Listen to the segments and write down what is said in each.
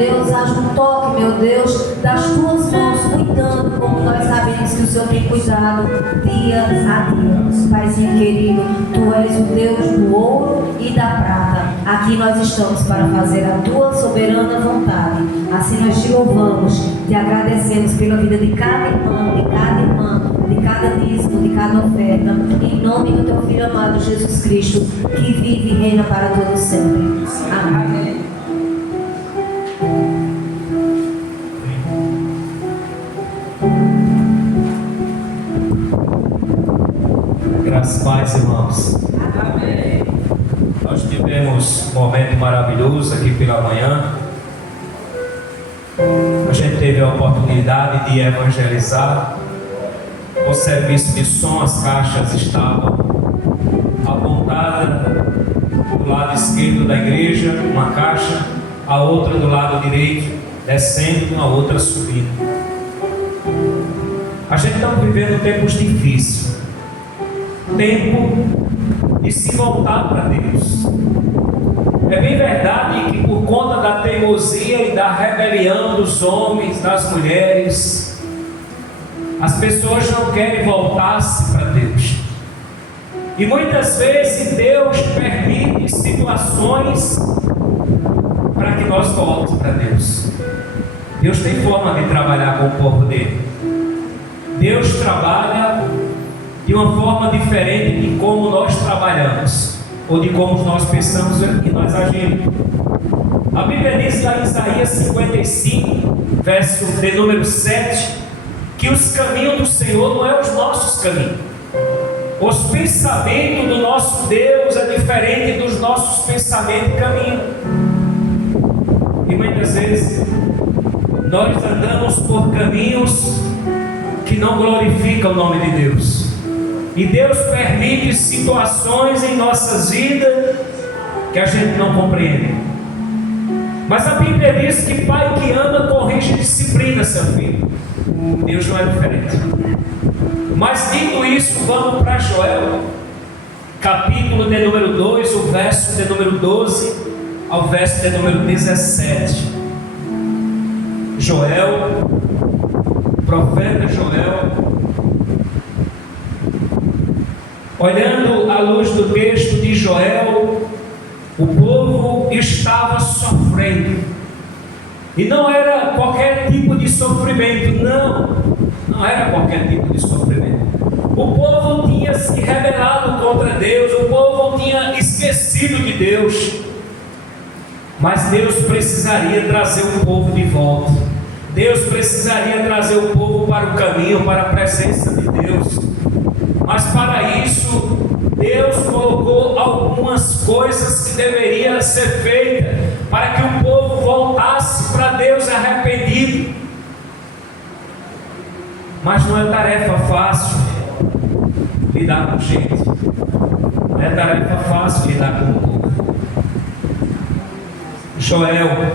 Deus, haja um toque, meu Deus, das tuas mãos, cuidando, como nós sabemos que o Senhor tem cuidado dia a dia. Paizinho querido, Tu és o Deus do ouro e da prata. Aqui nós estamos para fazer a Tua soberana vontade. Assim nós te louvamos, te agradecemos pela vida de cada irmão, de cada dízimo, de cada oferta, em nome do Teu Filho amado Jesus Cristo, que vive e reina para todo sempre. Amém. Graças a Deus, irmãos. Amém. Nós tivemos um momento maravilhoso aqui pela manhã. A gente teve a oportunidade de evangelizar. O serviço de som, as caixas estavam apontadas do lado esquerdo da igreja, uma caixa, a outra do lado direito, descendo, a outra subindo. A gente está vivendo tempos difíceis. Tempo de se voltar para Deus. É bem verdade que por conta da teimosia e da rebelião dos homens, das mulheres, as pessoas não querem voltar-se para Deus. E muitas vezes Deus permite situações para que nós voltemos para Deus. Deus tem forma de trabalhar com o povo dele. Deus trabalha de uma forma diferente de como nós trabalhamos, ou de como nós pensamos e nós agimos. A Bíblia diz lá em Isaías 55, verso de número 7, que os caminhos do Senhor não é os nossos caminhos. Os pensamentos do nosso Deus é diferente dos nossos pensamentos e caminhos. E muitas vezes nós andamos por caminhos que não glorificam o nome de Deus. E Deus permite situações em nossas vidas que a gente não compreende. Mas a Bíblia diz que pai que ama corrige e disciplina seu filho. Deus não é diferente. Mas dito isso, vamos para Joel, capítulo de número 2, o verso de número 12 ao verso de número 17. Joel, profeta Joel, olhando à luz do texto de Joel, o povo estava sofrendo. E não era qualquer tipo de sofrimento, não era qualquer tipo de sofrimento. O povo tinha se rebelado contra Deus, o povo tinha esquecido de Deus. Mas Deus precisaria trazer o povo de volta. Deus precisaria trazer o povo para o caminho, para a presença de Deus. Mas para isso, Deus colocou algumas coisas que deveriam ser feitas para que o povo voltasse para Deus arrependido. Mas não é tarefa fácil lidar com gente. Não é tarefa fácil lidar com o povo. Joel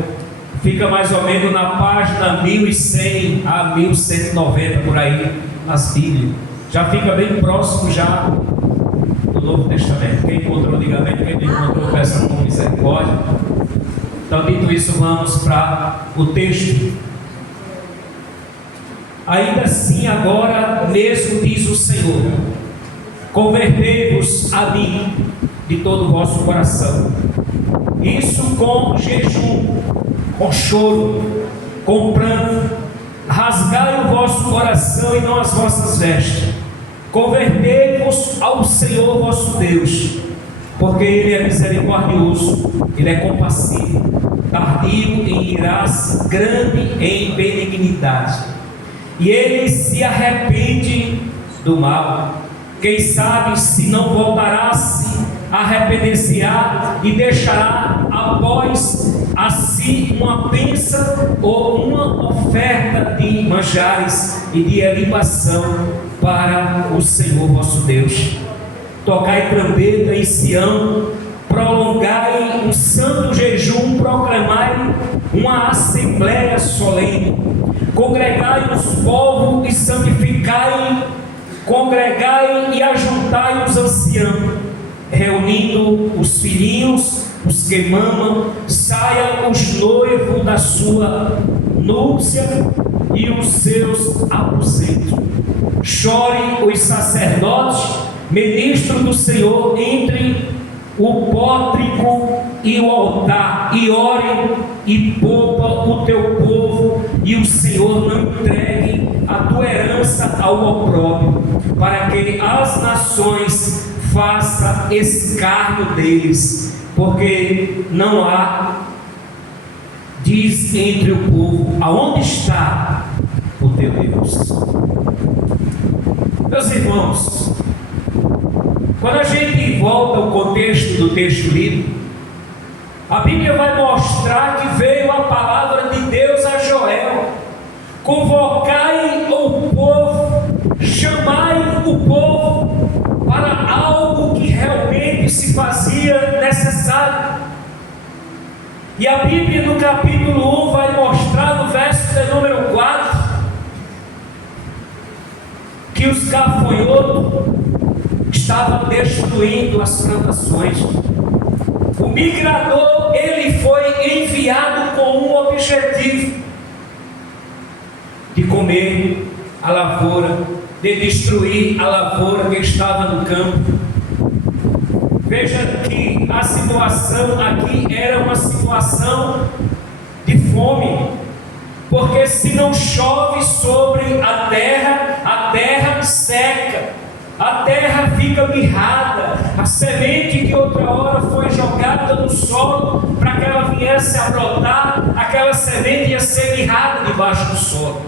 fica mais ou menos na página 1100 a 1190 por aí nas Bíblias. Já fica bem próximo já do Novo Testamento. Quem encontrou, diga amém. Quem não encontrou, peça com misericórdia. Então, dito isso, vamos para o texto. Ainda assim, agora mesmo diz o Senhor: convertei-vos a mim de todo o vosso coração. Isso com jejum, com choro, com pranto. Rasgai o vosso coração e não as vossas vestes. Convertei-vos ao Senhor vosso Deus, porque Ele é misericordioso, Ele é compassivo, tardio em irar-se, grande em benignidade, e Ele se arrepende do mal. Quem sabe se não voltará-se, arrepender-se-á e deixará após a si uma bênção ou uma oferta de manjares e de libação para o Senhor vosso Deus. Tocai trombeta em Sião, prolongai um santo jejum, proclamai uma assembléia solene, congregai os povos e santificai, congregai e ajuntai os anciãos, reunindo os filhinhos, os que mamam, saiam os noivos da sua núpcia e os seus aposentos. Chorem os sacerdotes, ministros do Senhor, entre o pórtico e o altar, e orem e poupa o teu povo, e o Senhor não entregue a tua herança ao opróbrio, para que as nações façam escárnio deles, porque não há, diz entre o povo, aonde está o teu Deus? Meus irmãos, quando a gente volta ao contexto do texto lido, a Bíblia vai mostrar que veio a palavra de Deus a Joel: convocai o povo, chamai o povo para algo que realmente se fazia necessário. E a Bíblia no capítulo 1 vai mostrar no verso de número 4 que os gafanhotos estavam destruindo as plantações. O migrador, ele foi enviado com um objetivo: de comer a lavoura, de destruir a lavoura que estava no campo. Veja que a situação aqui era uma situação de fome, porque se não chove sobre a terra seca, a terra fica mirrada, a semente que outra hora foi jogada no solo para que ela viesse a brotar, aquela semente ia ser mirrada debaixo do solo.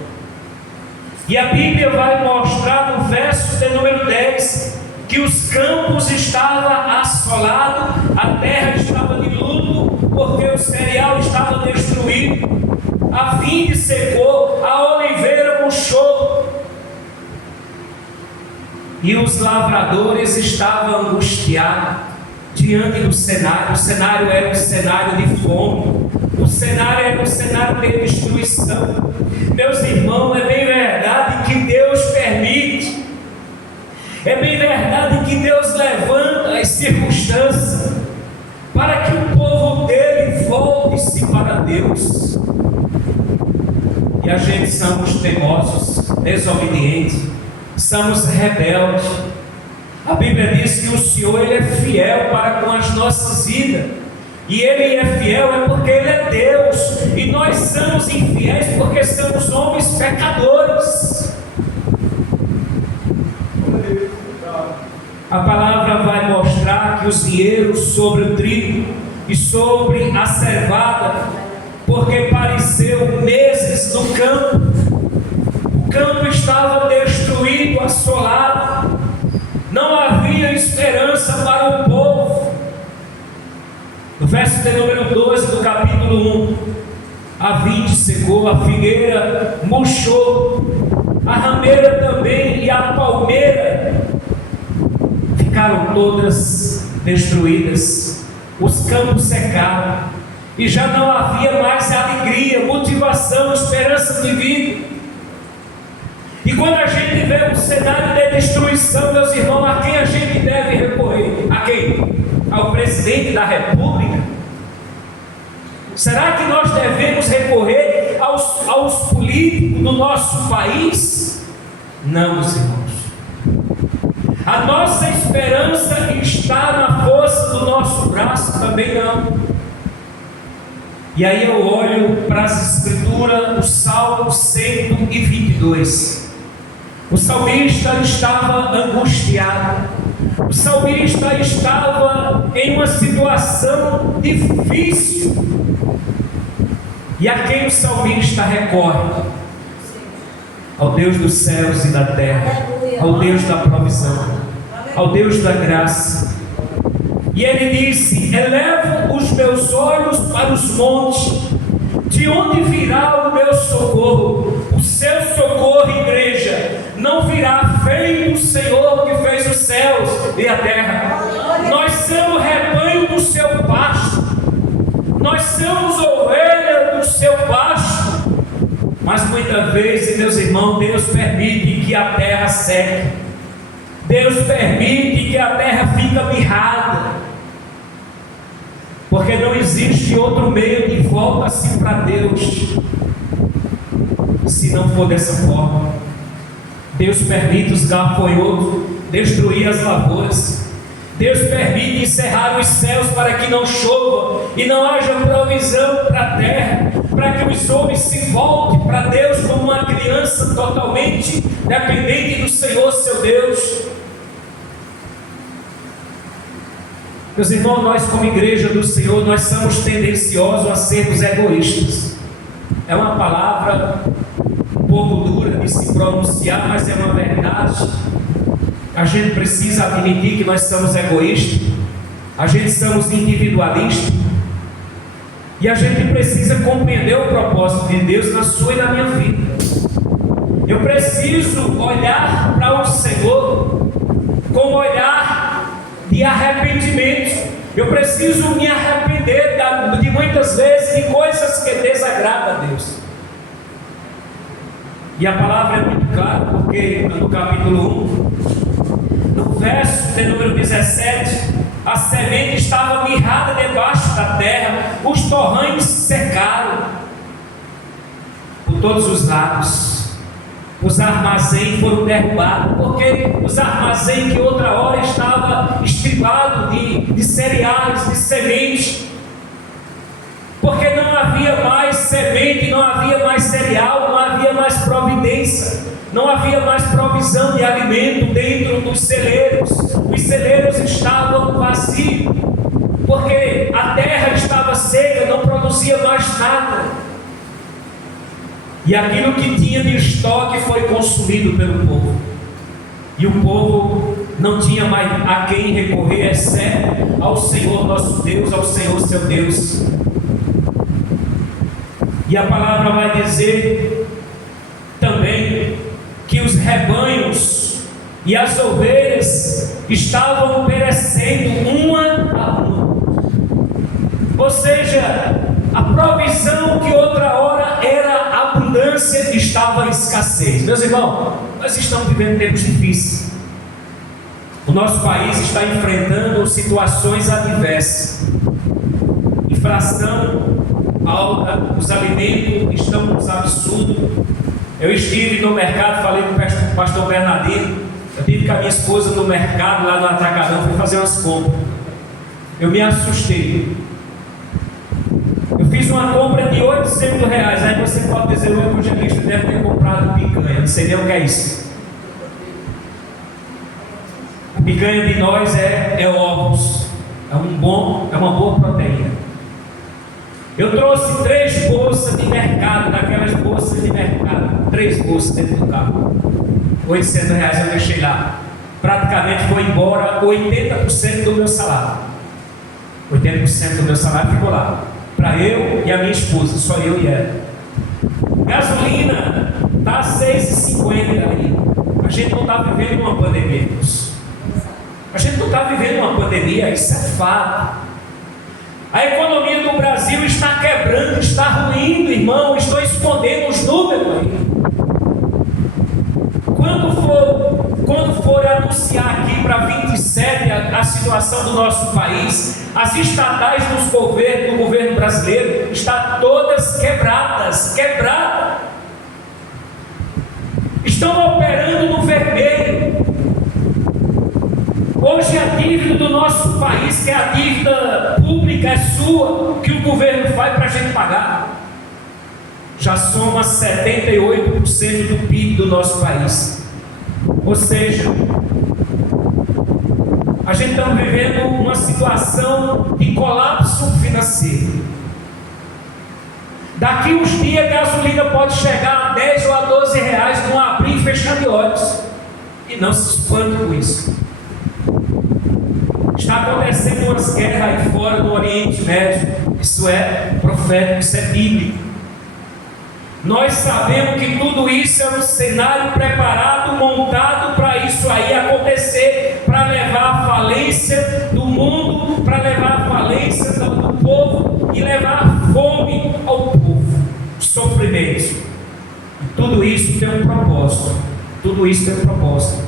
E a Bíblia vai mostrar no verso de número 10 que os campos estavam assolados, a terra estava de luto, porque o cereal estava destruído, a vide secou, a oliveira murchou. E os lavradores estavam angustiados diante do cenário. O cenário era um cenário de fome, o cenário era um cenário de destruição. Meus irmãos, é bem verdade que Deus permite, é bem verdade que Deus levanta as circunstâncias para que o povo dele volte-se para Deus. E a gente somos teimosos, desobedientes, somos rebeldes. A Bíblia diz que o Senhor, Ele é fiel para com as nossas vidas, e Ele é fiel é porque Ele é Deus, e nós somos infiéis porque somos homens pecadores. A palavra vai mostrar que os dinheiros sobre o trigo e sobre a cevada, porque pareceu meses no campo, o campo estava destruído, assolado, não havia esperança para o povo. No verso de número 12 do capítulo 1, a vide secou, a figueira murchou, a rameira também e a palmeira ficaram todas destruídas, os campos secaram, e já não havia mais alegria, motivação, esperança de vida. E quando a gente vê um cenário de destruição, meus irmãos, a quem a gente deve recorrer? A quem? Ao presidente da República? Será que nós devemos recorrer aos políticos do nosso país? Não, meus irmãos. A nossa esperança está na força do nosso braço? Também não. E aí eu olho para as escrituras, o Salmo 122. O salmista estava angustiado, o salmista estava em uma situação difícil. E a quem o salmista recorre? Ao Deus dos céus e da terra, ao Deus da provisão, ao Deus da graça. E ele disse: elevo os meus olhos para os montes, de onde virá o meu socorro? O seu socorro, igreja, não virá, veio do Senhor que fez os céus e a terra. Nós somos rebanho do seu pasto, nós somos ovelha do seu pasto. Mas muitas vezes, meus irmãos, Deus permite que a terra seque, Deus permite que a terra fique mirrada, porque não existe outro meio de volta-se para Deus, se não for dessa forma. Deus permite os gafanhotos destruir as lavouras. Deus permite encerrar os céus para que não chova e não haja provisão para a terra, para que os homens se voltem para Deus como uma criança totalmente dependente do Senhor, seu Deus. Meus irmãos, nós como igreja do Senhor, nós somos tendenciosos a sermos egoístas. É uma palavra um pouco dura de se pronunciar, mas é uma verdade. A gente precisa admitir que nós somos egoístas, a gente somos individualistas, e a gente precisa compreender o propósito de Deus na sua e na minha vida. Eu preciso olhar para o Senhor com um olhar de arrependimento. Eu preciso me arrepender de muitas vezes de coisas que desagradam a Deus. E a palavra é muito clara, porque no capítulo 1, no verso de número 17, a semente estava mirrada debaixo da terra, os torrões secaram por todos os lados, os armazéns foram derrubados, porque os armazéns que outra hora estavam estribados de cereais, de semente, porque não havia mais semente, não havia mais cereal, não havia mais providência, não havia mais provisão de alimento dentro dos celeiros. Os celeiros estavam vazios, porque a terra estava seca, não produzia mais nada, e aquilo que tinha de estoque foi consumido pelo povo, e o povo não tinha mais a quem recorrer, exceto ao Senhor nosso Deus, ao Senhor seu Deus. E a palavra vai dizer também que os rebanhos e as ovelhas estavam perecendo uma a uma. Ou seja, a provisão que outra hora era abundância estava em escassez. Meus irmãos, nós estamos vivendo tempos difíceis. O nosso país está enfrentando situações adversas. Inflação alta, os alimentos estão nos absurdos. Eu estive no mercado, falei com o pastor Bernardino. Eu tive com a minha esposa no mercado, lá no Atacadão, fui fazer umas compras. Eu me assustei. Eu fiz uma compra de R$800. Aí você pode dizer, o evangelista deve ter comprado picanha. Não sei nem o que é isso. A picanha de nós é ovos. É uma boa proteína. Eu trouxe 3 bolsas de mercado, daquelas bolsas de mercado, 3 bolsas dentro do carro, R$800 eu deixei lá, praticamente foi embora 80% do meu salário, 80% do meu salário ficou lá, para eu e a minha esposa, só eu e ela. Gasolina está R$6,50 aí, a gente não está vivendo uma pandemia, irmãos. A gente não está vivendo uma pandemia, isso é fato. A economia do Brasil está quebrando, está ruindo, irmão. Estou escondendo os números aí. Quando for anunciar aqui para 27 a situação do nosso país, as estatais do governo brasileiro estão todas quebradas. Estão operando no vermelho. Hoje a dívida do nosso país, que é a dívida pública, é sua, que o governo faz para a gente pagar, já soma 78% do PIB do nosso país. Ou seja, a gente está vivendo uma situação de colapso financeiro. Daqui uns dias a gasolina pode chegar a 10 ou a 12 reais num abrir e fechar de olhos. E não se espante com isso. Está acontecendo umas guerras aí fora do Oriente Médio. Isso é profético, isso é bíblico. Nós sabemos que tudo isso é um cenário preparado, montado para isso aí acontecer, para levar a falência do mundo, para levar a falência do povo e levar fome ao povo, sofrimento. E tudo isso tem um propósito. Tudo isso tem um propósito.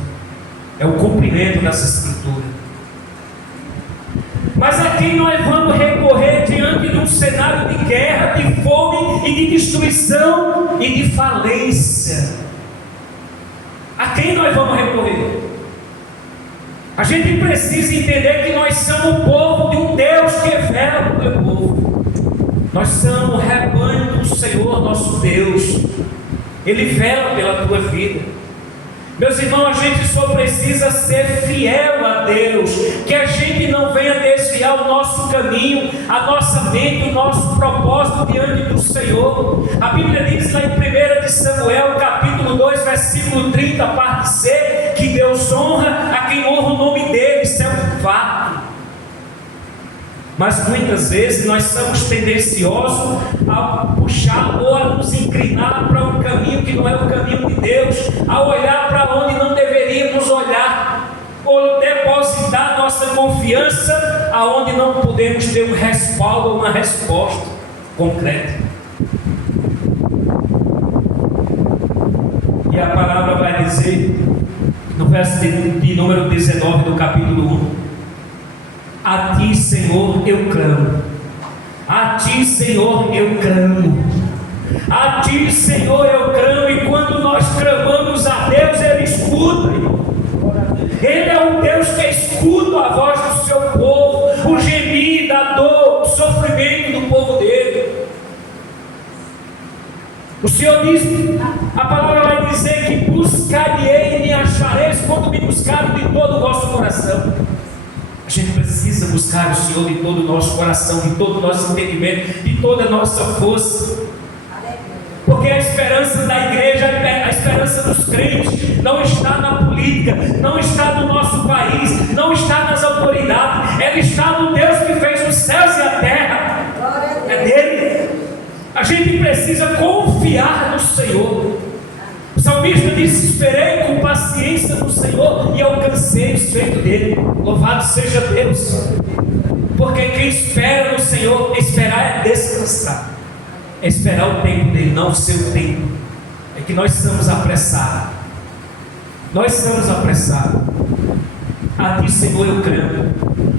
É o cumprimento dessa escritura. Mas a quem nós vamos recorrer cenário de guerra, de fome e de destruição e de falência. A quem nós vamos recorrer? A gente precisa entender que nós somos o povo de um Deus que vela pelo seu povo. Nós somos o rebanho do Senhor, nosso Deus. Ele vela pela tua vida. Meus irmãos, a gente só precisa ser fiel a Deus, que a gente não venha desviar o nosso caminho, a nossa mente, o nosso propósito diante do Senhor. A Bíblia diz lá em 1 de Samuel, capítulo 2, versículo 30, parte C, que Deus honra a quem honra o nome dele. Isso é um fato. Mas muitas vezes nós somos tendenciosos a puxar ou a nos inclinar para um caminho que não é o caminho de Deus, a olhar para onde não deveríamos olhar, ou depositar nossa confiança aonde não podemos ter um respaldo ou uma resposta concreta. E a palavra vai dizer, no verso de número 19 do capítulo 1, a Ti, Senhor, eu clamo. A Ti, Senhor, eu clamo. A Ti, Senhor, eu clamo. E quando nós clamamos a Deus, Ele escuta. Ele é um Deus que escuta a voz do seu povo, o gemido, a dor, o sofrimento do povo dele. O Senhor diz, a palavra vai dizer que buscar-me-ei e me achareis quando me buscarem de todo o vosso coração. A gente precisa buscar o Senhor de todo o nosso coração, de todo o nosso entendimento, de toda a nossa força. Porque a esperança da igreja, a esperança dos crentes, não está na política, não está no nosso país, não está nas autoridades, ela está no Deus que fez os céus e a terra. É dele. A gente precisa confiar no Senhor. O salmista disse: esperei com paciência no Senhor e alcancei o feito dele. Louvado seja Deus. Porque quem espera no Senhor, esperar é descansar, é esperar o tempo dele, não o seu tempo. É que nós estamos apressados. Nós estamos apressados. A Ti, Senhor, eu clamo,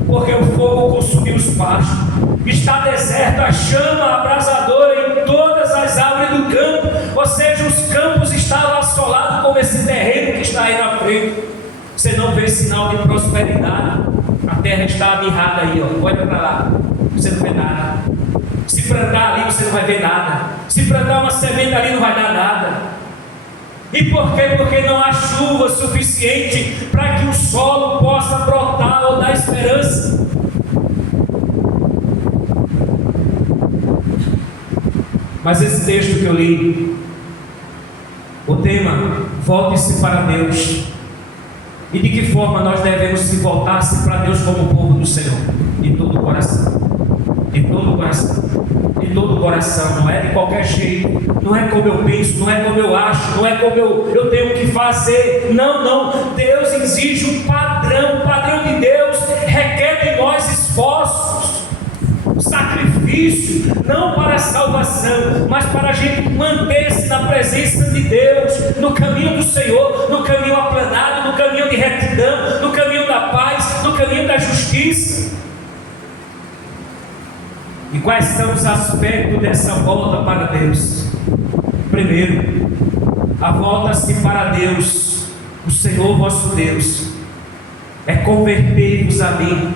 porque o fogo consumiu os pastos, está deserto a chama abrasadora em todas as árvores do campo. Ou seja, os campos estavam assolados como esse terreno que está aí na frente. Você não vê sinal de prosperidade. A terra está amirrada aí, ó. Olha para lá, você não vê nada. Se plantar ali, você não vai ver nada. Se plantar uma semente ali, não vai dar nada. E por quê? Porque não há chuva suficiente para que o solo possa brotar ou dar esperança. Mas esse texto que eu li, o tema, volte-se para Deus. E de que forma nós devemos se voltar-se para Deus como povo do Senhor? De todo o coração. De todo o coração. De todo o coração. Não é de qualquer jeito. Não é como eu penso. Não é como eu acho. Não é como eu tenho que fazer. Não, não. Deus exige um padrão. O padrão de Deus requer de nós esforços, sacrifício, não para a salvação, mas para a gente manter-se na presença de Deus, no caminho do Senhor, no caminho aplanado, no caminho de retidão, no caminho da paz, no caminho da justiça. E quais são os aspectos dessa volta para Deus? Primeiro, a volta-se para Deus, o Senhor vosso Deus, é converter-vos a mim.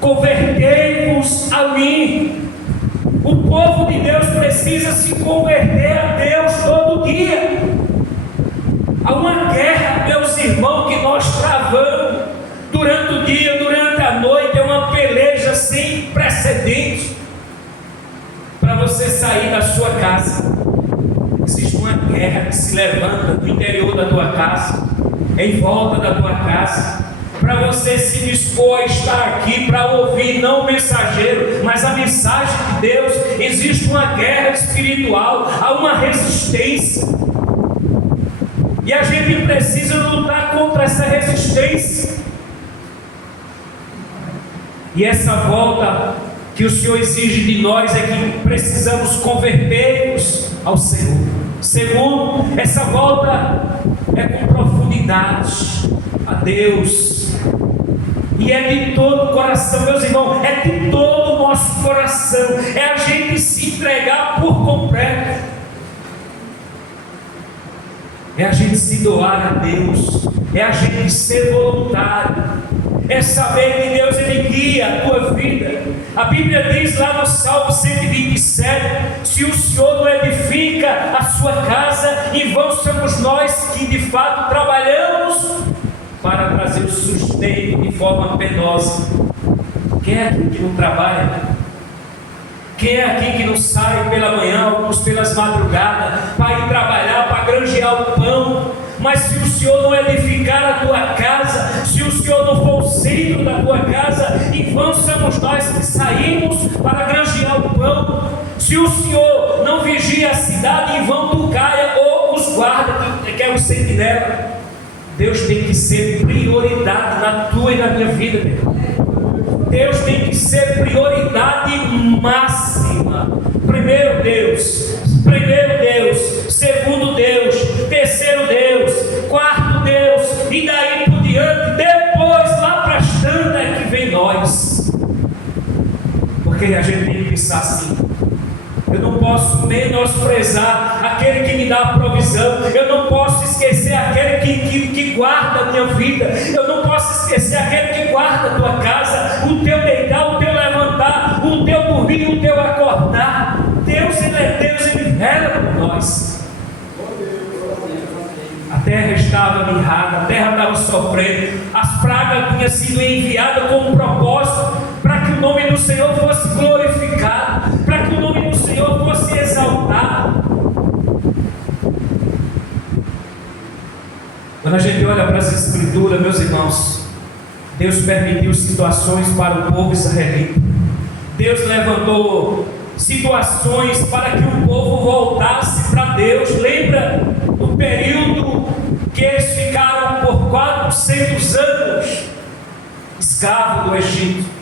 Convertei-vos a mim. O povo de Deus precisa se converter a Deus todo dia. Há uma guerra, meus irmãos, que nós travamos durante o dia, durante a noite. É uma peleja sem precedentes para você sair da sua casa. Existe uma guerra que se levanta no interior da tua casa, em volta da tua casa, para você se dispor a estar aqui para ouvir, não o mensageiro, mas a mensagem de Deus. Existe uma guerra espiritual, há uma resistência, e a gente precisa lutar contra essa resistência. E essa volta que o Senhor exige de nós é que precisamos converter-nos ao Senhor. Segundo, essa volta é com profundidade a Deus, e é de todo o coração, meus irmãos, é de todo o nosso coração, é a gente se entregar por completo, é a gente se doar a Deus, é a gente ser voluntário, é saber que Deus Ele guia a tua vida. A Bíblia diz lá no Salmo 127, se o Senhor não edifica a sua casa, em vão somos nós que de fato trabalhamos para trazer o sustento de forma penosa. Quem é aqui que não trabalha? Quem é aqui que não sai pela manhã, alguns pelas madrugadas, para ir trabalhar, para granjear o pão? Mas se o Senhor não edificar a tua casa, se o Senhor não for o centro da tua casa, em vão somos nós que saímos para granjear o pão. Se o Senhor não vigia a cidade, em vão tu caia, ou os guardas, que é o sentinela. Deus tem que ser prioridade na tua e na minha vida, meu irmão. Deus tem que ser prioridade máxima. Primeiro Deus, segundo Deus, terceiro Deus, quarto Deus, e daí por diante. Depois, lá para as tantas, é que vem nós. Porque a gente tem que pensar assim: eu não posso menosprezar aquele que me dá a provisão, eu não posso esquecer aquele que guarda a minha vida, eu não posso esquecer aquele que guarda a tua casa, o teu deitar, o teu levantar, o teu dormir, o teu acordar. Deus, Ele é Deus, Ele vela por nós. A terra estava mirrada, a terra estava sofrendo, as pragas tinham sido enviadas com um propósito, para que o nome do Senhor fosse glorificado, para que o nome do Senhor fosse exaltado. Quando a gente olha para as Escrituras, meus irmãos, Deus permitiu situações para o povo israelita. Deus levantou situações para que o povo voltasse para Deus. Lembra do período que eles ficaram por 400 anos escravos do Egito?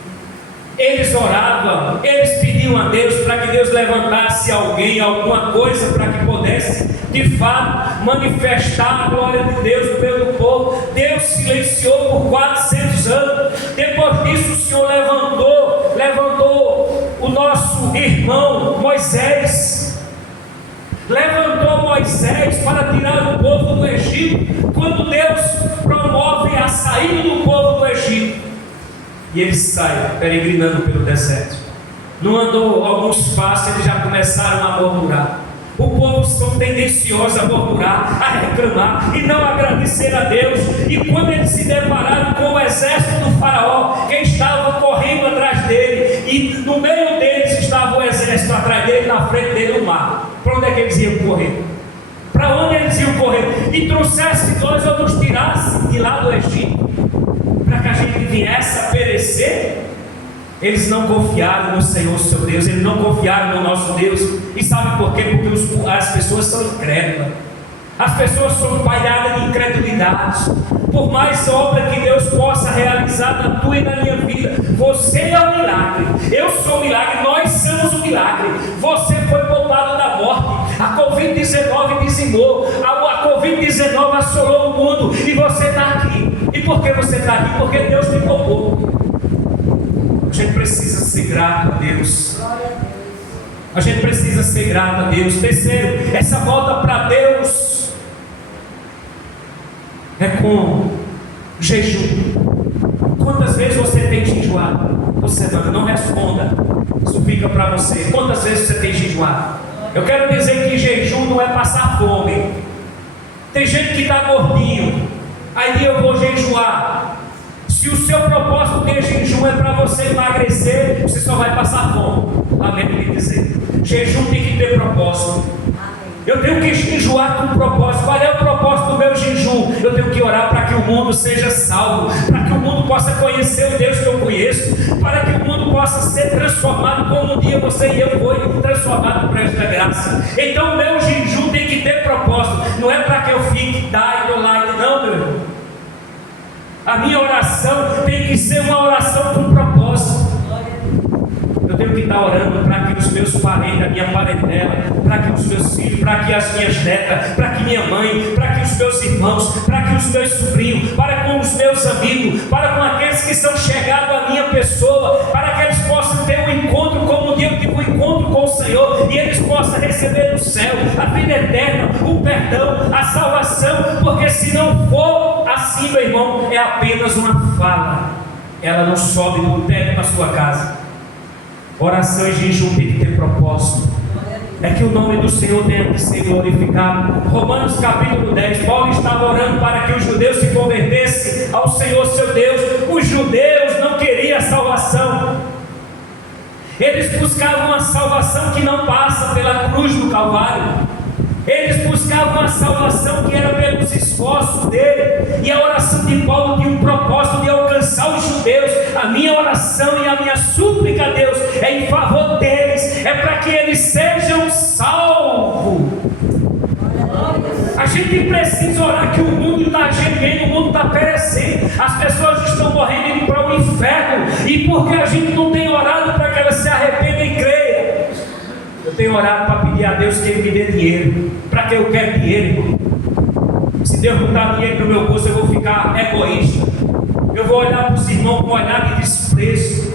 Eles oravam, eles pediam a Deus para que Deus levantasse alguém, alguma coisa, para que pudesse de fato manifestar a glória de Deus no meio do povo. Deus silenciou por 400 anos. Depois disso o Senhor levantou o nosso irmão Moisés. Levantou Moisés para tirar o povo do Egito. Quando Deus promove a saída do povo do Egito, e eles saem peregrinando pelo deserto, não andou alguns passos, eles já começaram a murmurar. O povo são tendenciosos a murmurar, a reclamar e não agradecer a Deus. E quando eles se depararam com o exército do faraó, que estava correndo atrás dele, e no meio deles estava o exército atrás dele, na frente dele o mar. Para onde é que eles iam correr? Para onde eles iam correr? E trouxesse nós ou nos tirasse de lá do Egito, para que a gente viesse a perecer? Eles não confiaram no Senhor seu Deus, eles não confiaram no nosso Deus. E sabe por quê? Porque as pessoas são incrédulas, as pessoas são palhadas de incredulidade. Por mais obra que Deus possa realizar na tua e na minha vida, você é um milagre, eu sou um milagre, nós somos um milagre. Você foi poupado da morte, a Covid-19 dizimou, a Covid-19 assolou o mundo, e você está aqui. E por que você está aqui? Porque Deus te poupou. A gente precisa ser grato a Deus. A gente precisa ser grato a Deus. Terceiro, essa volta para Deus é com jejum. Quantas vezes você tem jejuado? Você não responda, isso fica para você. Quantas vezes você tem jejuado? Eu quero dizer que jejum não é passar fome. Tem gente que está gordinho, aí eu vou jejuar. Se o seu propósito de jejum é para você emagrecer, você só vai passar fome. Lamento lhe dizer. Jejum tem que ter propósito. Eu tenho que jejuar com propósito. Qual é o propósito do meu jejum? Eu tenho que orar para que o mundo seja salvo, para que o mundo possa conhecer o Deus que eu conheço, para que o mundo possa ser transformado como um dia você e eu foi transformado por esta graça. Então o meu jejum tem que ter propósito. Não é para que eu fique die or like, não, meu irmão. A minha oração tem que ser uma oração com propósito. Eu tenho que estar orando para que os meus parentes, a minha parentela, para que os meus filhos, para que as minhas netas, para que minha mãe, para que os meus irmãos, para que os meus sobrinhos, para com os meus amigos, para com aqueles que são chegados à minha pessoa, para aqueles possam ter um encontro como o dia que tive um encontro com o Senhor, e eles possam receber no céu a vida eterna, o perdão, a salvação, porque se não for assim, meu irmão, é apenas uma fala, ela não sobe no teto da sua casa. Oração e jejum tem que ter propósito, é que o nome do Senhor tenha que ser glorificado. Romanos capítulo 10, Paulo estava orando para que os judeus se convertessem ao Senhor seu Deus. Os judeus não queriam salvação, eles buscavam uma salvação que não passa pela cruz do Calvário, eles buscavam uma salvação que era pelos esforços dele, e a oração de Paulo tinha um propósito de alcançar os judeus. A minha oração e a minha súplica a Deus é em favor deles, é para que eles sejam salvos. A gente precisa orar, que o mundo está gemendo, o mundo está perecendo, as pessoas estão morrendo indo para o inferno, e porque a gente não tem orado para que elas se arrependam e creiam. Eu tenho orado para pedir a Deus que Ele me dê dinheiro. Para que eu quero dinheiro, irmão? Se Deus não dá dinheiro no meu bolso, eu vou ficar egoísta. Eu vou olhar para os irmãos com um olhar de desprezo.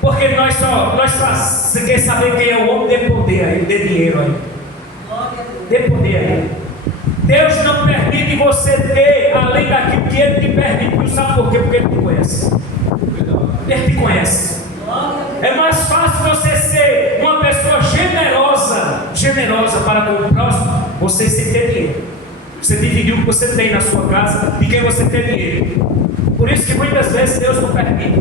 Porque nós só você quer saber quem é o homem? Dê poder a ele, dê dinheiro a ele. Dê poder a ele. Deus não permite você ter além daquilo que Ele te permitiu. Sabe por quê? Porque Ele te conhece. Ele te conhece. É mais fácil você ser uma pessoa generosa para com o próximo, você sem ter dinheiro. Você dividir o que você tem na sua casa de quem você tem dinheiro. Por isso que muitas vezes Deus não permite.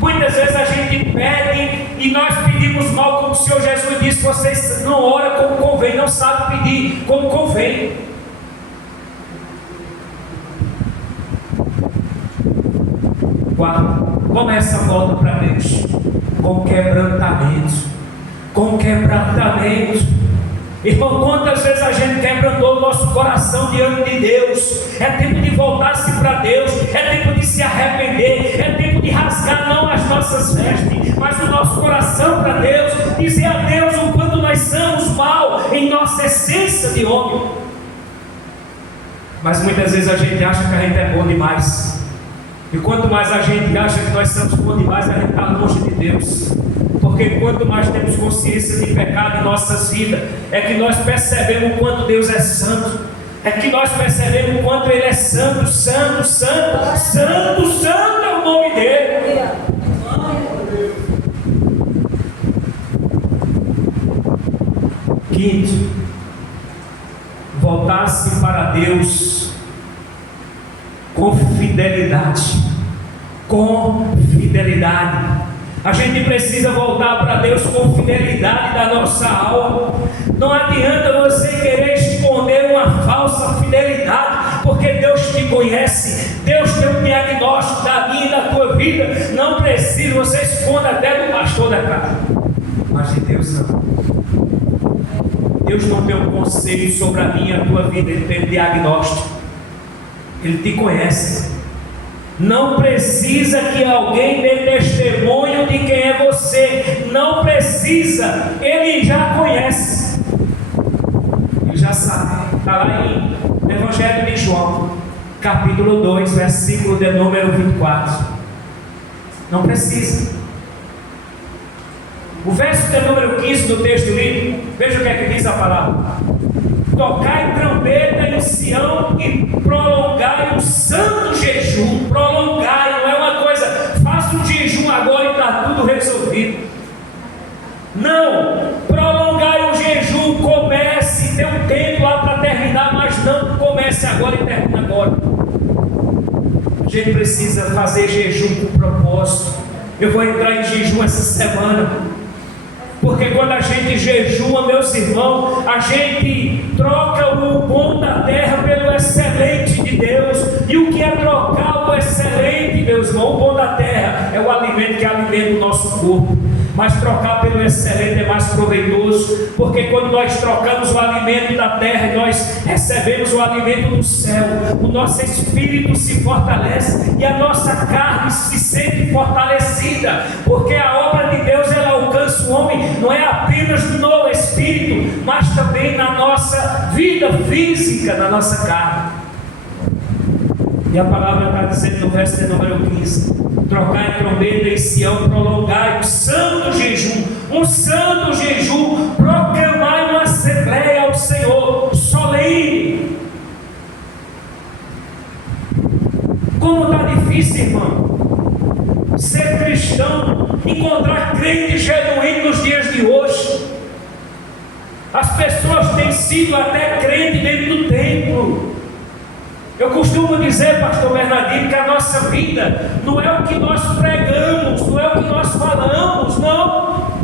Muitas vezes a gente pede e nós pedimos mal, como o Senhor Jesus disse: vocês não oram como convém, não sabem pedir como convém. Quarto, começa a volta para Deus com quebrantamento. Com quebrantamento. Irmão, quantas vezes a gente quebrantou o nosso coração diante de Deus? É tempo de voltar-se para Deus, é tempo de se arrepender, é tempo de rasgar não as nossas vestes, mas o nosso coração para Deus, dizer a Deus o quanto nós somos mal em nossa essência de homem. Mas muitas vezes a gente acha que a gente é bom demais, e quanto mais a gente acha que nós somos bom demais, a gente está longe de Deus. Porque quanto mais temos consciência de pecado em nossas vidas, é que nós percebemos o quanto Deus é santo, é que nós percebemos o quanto Ele é santo, santo, santo, santo, santo é o nome dEle. Quinto, voltar-se para Deus com fidelidade. Com fidelidade. A gente precisa voltar para Deus com fidelidade da nossa alma. Não adianta você querer esconder uma falsa fidelidade, porque Deus te conhece, Deus tem um diagnóstico da minha e da tua vida. Não precisa, você esconde até do pastor da casa, mas de Deus não. Deus não tem um conselho sobre a minha e a tua vida, Ele tem um diagnóstico, Ele te conhece. Não precisa que alguém dê testemunho de quem é você. Não precisa. Ele já conhece. Ele já sabe. Está lá em Evangelho de João, capítulo 2, versículo de número 24. Não precisa. O verso de número 15 do texto lido, veja o que é que diz a palavra: tocai trombeta em Sião e prolongai o santo jejum. Prolongai, não é uma coisa, faça um jejum agora e está tudo resolvido. Não, prolongai o jejum, comece, tem um tempo lá para terminar, mas não comece agora e termine agora. A gente precisa fazer jejum com propósito. Eu vou entrar em jejum essa semana. Porque quando a gente jejua, meus irmãos, a gente troca o bom da terra pelo excelente de Deus. E o que é trocar o excelente, meus irmãos? O bom da terra é o alimento que alimenta o nosso corpo. Mas trocar pelo excelente é mais proveitoso, porque quando nós trocamos o alimento da terra, nós recebemos o alimento do céu, o nosso espírito se fortalece e a nossa carne se sente fortalecida, porque a obra de Deus ela alcança o homem não é apenas no espírito, mas também na nossa vida física, na nossa carne. E a palavra está dizendo no verso de número 15: trocai trombeta em Sião, prolongai um santo jejum, proclamai uma assembleia ao Senhor, solene. Como está difícil, irmão, ser cristão, encontrar crente genuíno nos dias de hoje. As pessoas têm sido até crente dentro do templo. Eu costumo dizer, pastor Bernardino, que a nossa vida não é o que nós pregamos, não é o que nós falamos, não.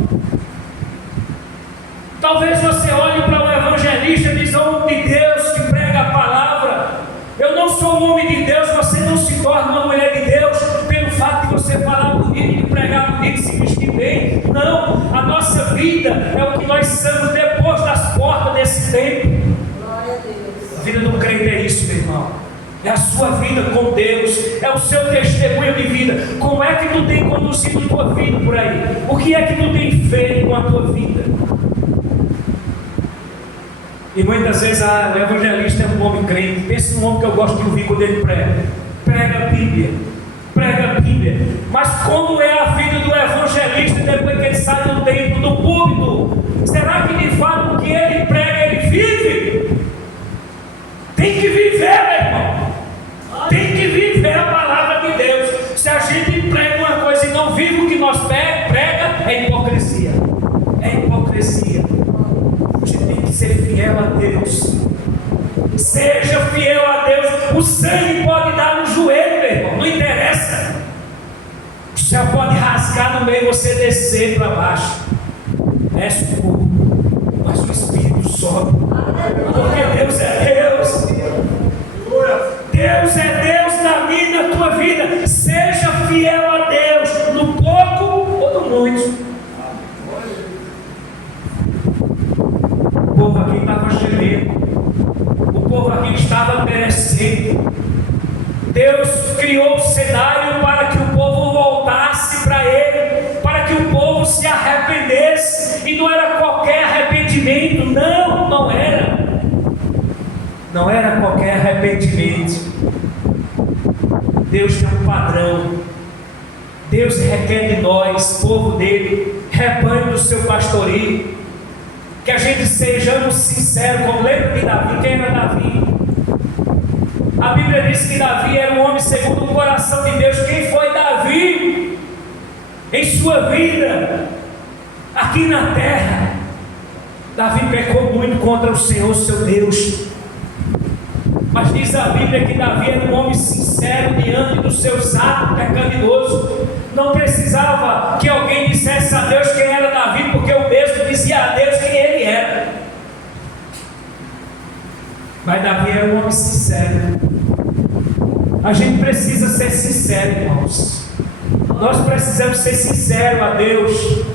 Talvez você olhe para um evangelista e diz: homem de Deus que prega a palavra. Eu não sou um homem de Deus. Você não se torna uma mulher de Deus pelo fato de você falar bonito, de pregar bonito, se vestir bem. Não, a nossa vida é o que nós somos depois das portas desse templo. Glória a Deus. A vida do crente é isso, meu irmão. É a sua vida com Deus, é o seu testemunho de vida. Como é que tu tem conduzido a tua vida por aí? O que é que tu tem feito com a tua vida? E muitas vezes o evangelista é um homem crente. Pensa num homem que eu gosto de ouvir quando ele prega. Prega a Bíblia. Mas como é a vida do evangelista depois que ele sai do templo, do púlpito? Será que de fato o que ele prega, ele vive? Tem que viver, meu irmão. Tem que viver a palavra de Deus. Se a gente prega uma coisa e não vive o que nós prega, é hipocrisia. A gente tem que ser fiel a Deus. Seja fiel a Deus. O sangue pode dar no joelho, meu irmão, não interessa. O céu pode rasgar no meio e você descer para baixo. Desce um pouco, mas o Espírito sobe. Porque Deus é Deus. Deus é Deus na minha e na tua vida. Seja fiel a Deus no pouco ou no muito. O povo aqui estava gemendo. O povo aqui estava perecendo. Deus criou o cenário para que o povo voltasse para Ele, para que o povo se arrependesse. E não era qualquer arrependimento, não era. Não era qualquer arrependimento. Deus tem um padrão. Deus requer de nós, povo dele, rebanho do seu pastorio, que a gente sejamos sinceros. Como lembra de Davi? Quem era Davi? A Bíblia diz que Davi era um homem segundo o coração de Deus. Quem foi Davi em sua vida aqui na terra? Davi pecou muito contra o Senhor, seu Deus. Mas diz a Bíblia que Davi era um homem sincero diante dos seus atos pecaminosos. Não precisava que alguém dissesse a Deus quem era Davi, porque o mesmo dizia a Deus quem ele era. Mas Davi era um homem sincero. A gente precisa ser sincero, irmãos. Nós precisamos ser sinceros a Deus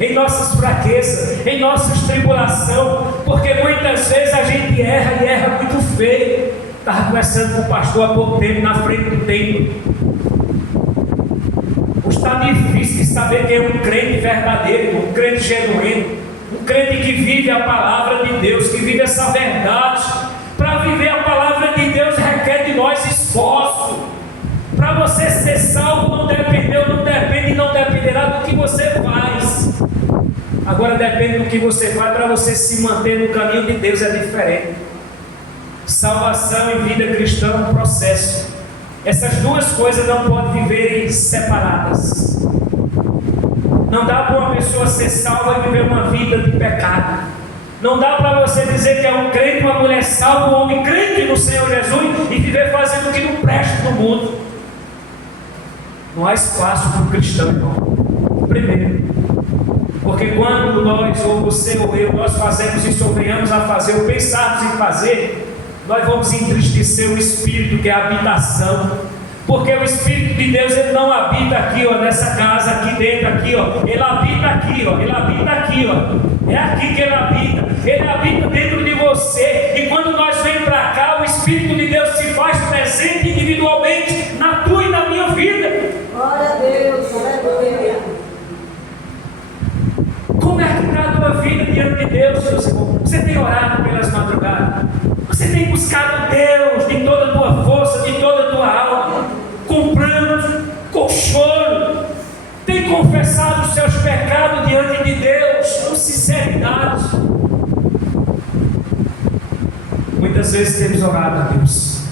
em nossas fraquezas, em nossas tribulações, porque muitas vezes a gente erra e erra muito feio. Estava conversando com o pastor há pouco tempo na frente do templo. Está difícil de saber quem é um crente verdadeiro, um crente genuíno, um crente que vive a palavra de Deus, que vive essa verdade. Para viver a palavra de Deus requer de nós esforço. Para você ser salvo não depende e não dependerá do que você faz. Agora depende do que você faz. Para você se manter no caminho de Deus é diferente. Salvação e vida cristã é um processo. Essas duas coisas não podem viver separadas. Não dá para uma pessoa ser salva e viver uma vida de pecado. Não dá para você dizer que é um crente, uma mulher salva, um homem crente no Senhor Jesus e viver fazendo o que não presta no mundo. Não há espaço para o cristão, irmão. Primeiro, porque quando nós, ou você ou eu, nós fazemos isso, ou venhamos a fazer, ou pensarmos em fazer, nós vamos entristecer o Espírito, que é a habitação. Porque o Espírito de Deus, ele não habita aqui, ó, nessa casa, aqui dentro, aqui, ó. Ele habita aqui, ó. Ele habita aqui, ó. É aqui que ele habita. Ele habita dentro de você. E quando nós vemos para cá, o Espírito de Deus se faz presente individualmente na tua e na minha vida. Glória a Deus. Aleluia. Como é que está a tua vida diante de Deus, meus irmãos? Você tem orado pelas madrugadas? Você tem buscado Deus de toda a tua força, de toda a tua Muitas vezes temos orado a Deus.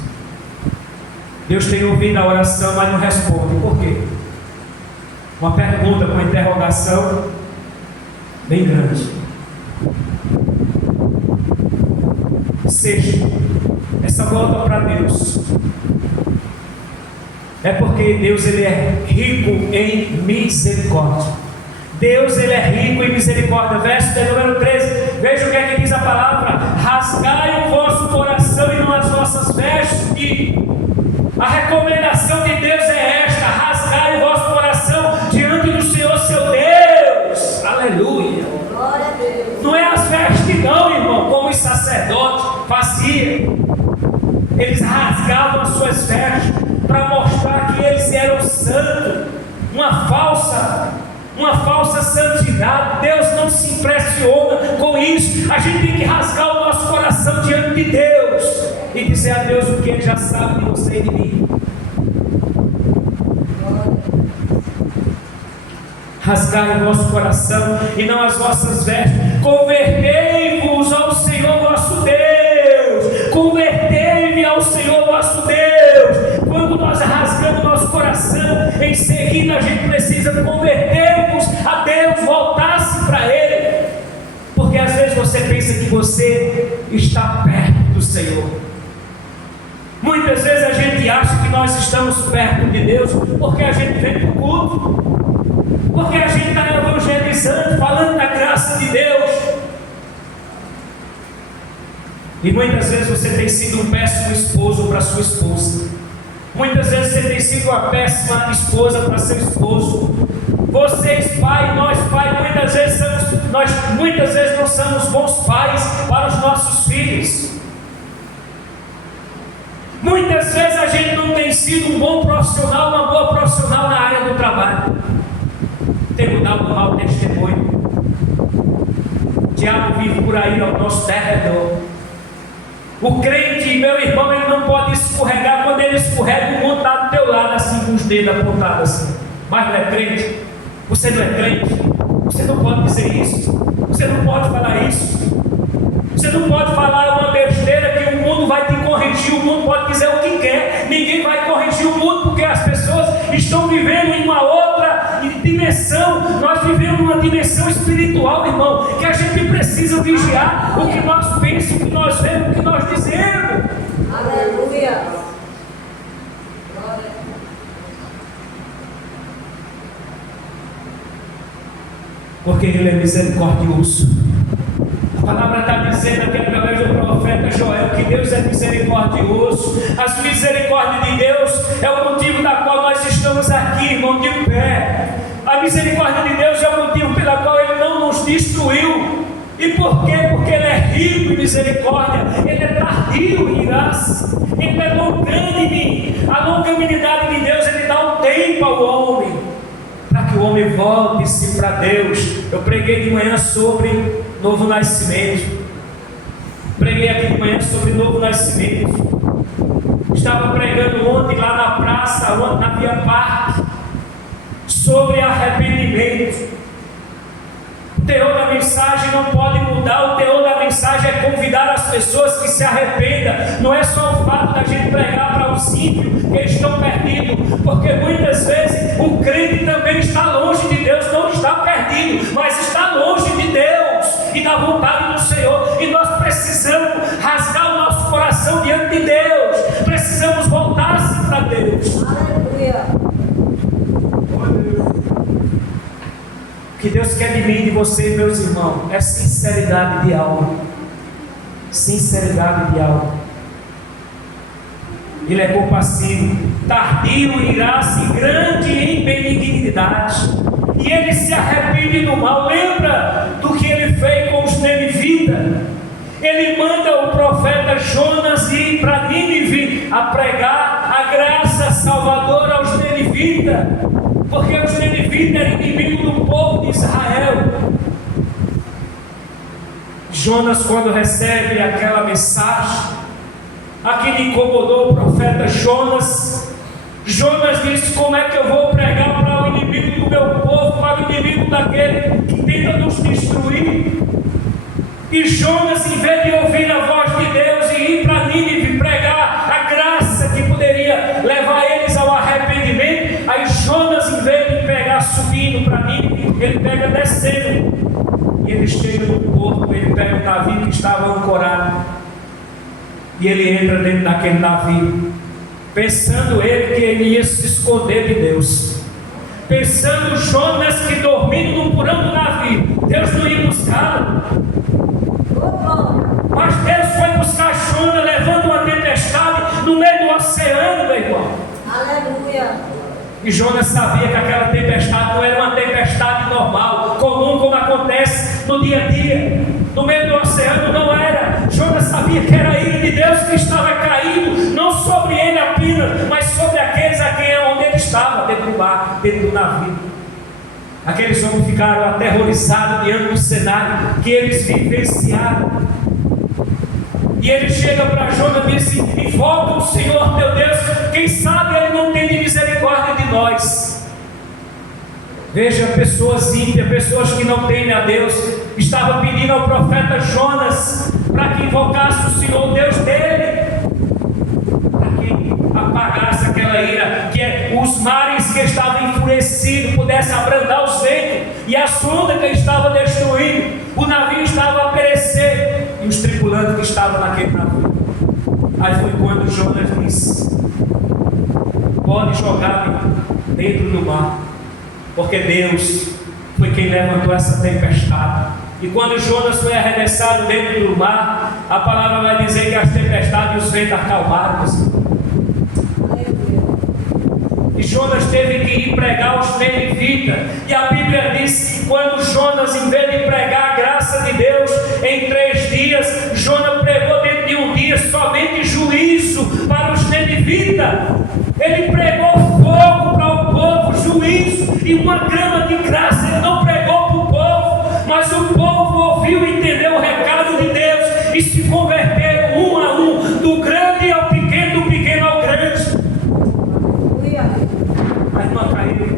Deus tem ouvido a oração, mas não responde. Por quê? Uma pergunta com uma interrogação bem grande. Seja, essa volta para Deus é porque Deus ele é rico em misericórdia. Deus ele é rico em misericórdia. Verso de número 13. Veja o que é que diz a palavra: rasgai o vosso coração e não as vossas vestes. E a recomendação de Deus é esta: rasgai o vosso coração diante do Senhor seu Deus. Aleluia. Glória a Deus. Não é as vestes não, irmão, como os sacerdotes faziam. Eles rasgavam as suas vestes para mostrar que eles eram santos. Uma falsa santidade. Deus não se impressiona com isso. A gente tem que rasgar o nosso coração diante de Deus e dizer a Deus o que Ele já sabe de você e de mim. Rasgai o vosso coração e não as vossas vestes. Convertei-vos ao Senhor vosso Deus. Convertei-me ao Senhor vosso Deus. Quando nós rasgamos nosso coração, em seguida a gente precisa converter-nos a Deus, voltar-se para Ele. Porque às vezes você pensa que você está perto do Senhor. Muitas vezes a gente acha que nós estamos perto de Deus porque a gente vem para o culto, porque a gente está evangelizando, falando da graça de Deus. E muitas vezes você tem sido um péssimo esposo para sua esposa. Muitas vezes você tem sido uma péssima esposa para seu esposo. Vocês, pai, nós, pai, muitas vezes não somos bons pais para os nossos filhos. Muitas vezes a gente não tem sido um bom profissional, uma boa profissional na área do trabalho. Temos dado um mau testemunho. O diabo vive por aí ao nosso derredor. O crente, meu irmão, ele não pode escorregar. Quando ele escorrega, o mundo está do teu lado, assim, com os dedos apontados assim. Mas não é crente? Você não é crente? Você não pode dizer isso. Você não pode falar isso. Você não pode falar uma besteira que o mundo vai te corrigir. O mundo pode dizer o que quer. Ninguém vai corrigir o mundo, porque as pessoas estão vivendo em uma outra dimensão. Nós vivemos uma dimensão espiritual, irmão, que a gente precisa vigiar o que nós pensamos, o que nós vemos, o que nós dizemos. Aleluia. Porque Ele é misericordioso. A palavra está dizendo aqui através do profeta Joel que Deus é misericordioso. As misericórdias de Deus é o motivo da qual nós estamos aqui, irmão, de pé. A misericórdia de Deus é o motivo pela qual Ele não nos destruiu. E por quê? Porque Ele é rico em misericórdia. Ele é tardio em graça. Ele é longânime. A longanimidade de Deus, Ele dá um tempo ao homem, para que o homem volte-se para Deus. Eu preguei de manhã sobre novo nascimento. Preguei aqui de manhã sobre novo nascimento. Estava pregando ontem lá na praça, ontem na Via Parque, sobre arrependimento. O teor da mensagem não pode mudar. O teor da mensagem é convidar as pessoas que se arrependam. Não é só o fato da gente pregar para os ímpios que eles estão perdidos, porque muitas vezes o crente também está longe de Deus. Não está perdido, mas está longe de Deus e da vontade do Senhor. E nós precisamos rasgar o nosso coração diante de Deus. Precisamos voltar-se para Deus. Aleluia. O que Deus quer de mim e de você, meus irmãos, é sinceridade de alma. Sinceridade de alma. Ele é compassivo, tardio em graça e grande em benignidade. E ele se arrepende do mal. Lembra do que ele fez com os ninivitas? Ele manda o profeta Jonas ir para Nínive a pregar a graça salvadora aos ninivitas, porque os ninivitas eram inimigos do povo de Israel. Jonas, quando recebe aquela mensagem, aquilo incomodou o profeta Jonas. Jonas disse: como é que eu vou pregar para o inimigo do meu povo, para o inimigo daquele que tenta nos destruir? E Jonas, em vez de ouvir a voz de Deus e ir para ele pega descendo, e ele chega no porto, ele pega o navio que estava ancorado, e ele entra dentro daquele navio, pensando ele que ele ia se esconder de Deus, pensando Jonas que dormindo no porão do navio, Deus não ia buscá-lo. Mas Deus foi buscar Jonas levando uma tempestade no meio do oceano, meu irmão. Aleluia. E Jonas sabia que aquela tempestade não era uma tempestade normal, comum, como acontece no dia a dia. No meio do oceano não era. Jonas sabia que era a ira de Deus que estava caindo, não sobre ele apenas, mas sobre aqueles a quem onde ele estava, dentro do mar, dentro do navio. Aqueles homens ficaram aterrorizados diante do cenário que eles vivenciaram. E ele chega para Jonas e diz: invoca o Senhor teu Deus, quem sabe ele não tem de misericórdia de nós. Veja, pessoas ímpias, pessoas que não temem a Deus, estavam pedindo ao profeta Jonas para que invocasse o Senhor Deus dele, para que apagasse aquela ira, que os mares que estavam enfurecidos pudessem abrandar os ventos, e a sonda que estava destruindo, o navio estava a perecer, e os tripulantes que estavam naquele navio. Aí foi quando Jonas disse: pode jogar-me dentro do mar, porque Deus foi quem levantou essa tempestade. E quando Jonas foi arremessado dentro do mar, a palavra vai dizer que as tempestades e os ventos acalmaram. E Jonas teve que ir pregar aos ninivitas. E a Bíblia diz que quando Jonas, em vez de pregar a graça de Deus em 3 dias, Jonas pregou dentro de um dia somente juízo para os ninivitas. Ele pregou fogo para o povo, juízo e uma grama de graça. Ele não pregou para o povo, mas o povo ouviu e entendeu o recado de Deus e se converteram um a um, do grande ao pequeno, do pequeno ao grande. A irmã caiu.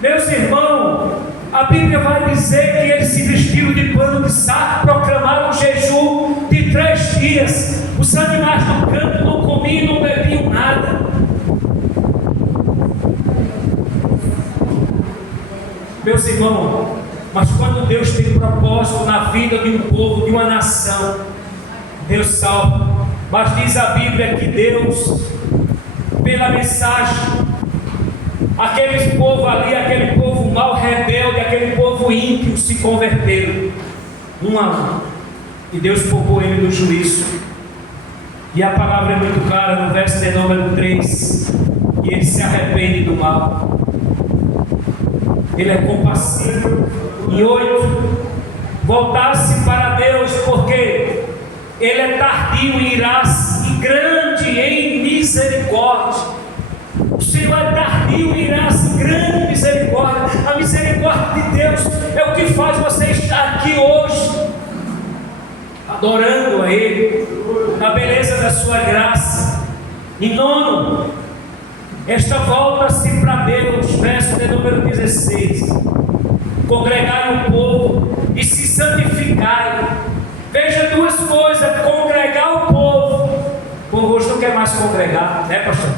Meus irmãos, a Bíblia vai dizer que eles se vestiram de pano de saco, proclamaram um jejum de 3 dias. Os animais do campo não comiam, não bebiam nada. Meus irmãos, mas quando Deus tem propósito na vida de um povo, de uma nação, Deus salva. Mas diz a Bíblia que Deus, pela mensagem, aquele povo ali, aquele povo mal rebelde, aquele povo ímpio se converteram, um a um, e Deus poupou ele do juízo. E a palavra é muito clara no verso de número 3, e ele se arrepende do mal, ele é compassivo. E 8, voltar-se para Deus, porque ele é tardio em irar-se e grande em misericórdia. O Senhor é tardio em irar-se, grande em misericórdia. A misericórdia de Deus é o que faz você estar aqui hoje, adorando a Ele, na beleza da sua graça. E 9, esta volta-se para Deus, verso de número 16: congregai o povo e se santificai. Veja 2 coisas: congregar o povo. O povo hoje não quer mais congregar, né, pastor?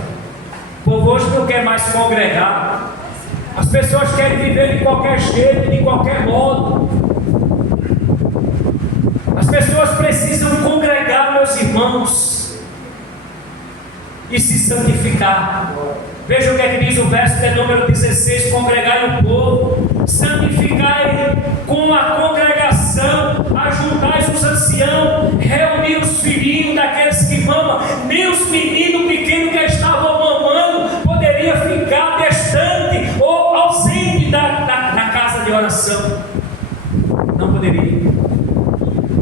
O povo hoje não quer mais congregar. As pessoas querem viver de qualquer jeito, de qualquer modo. As pessoas precisam congregar, meus irmãos, e se santificar. Veja o que é que diz o verso de número 16: congregai o povo, santificai com a congregação, ajuntais os anciãos, reunir os filhinhos daqueles que mamam. Nem os meninos pequenos que estavam mamando poderia ficar distante ou ausente da casa de oração. Não poderia.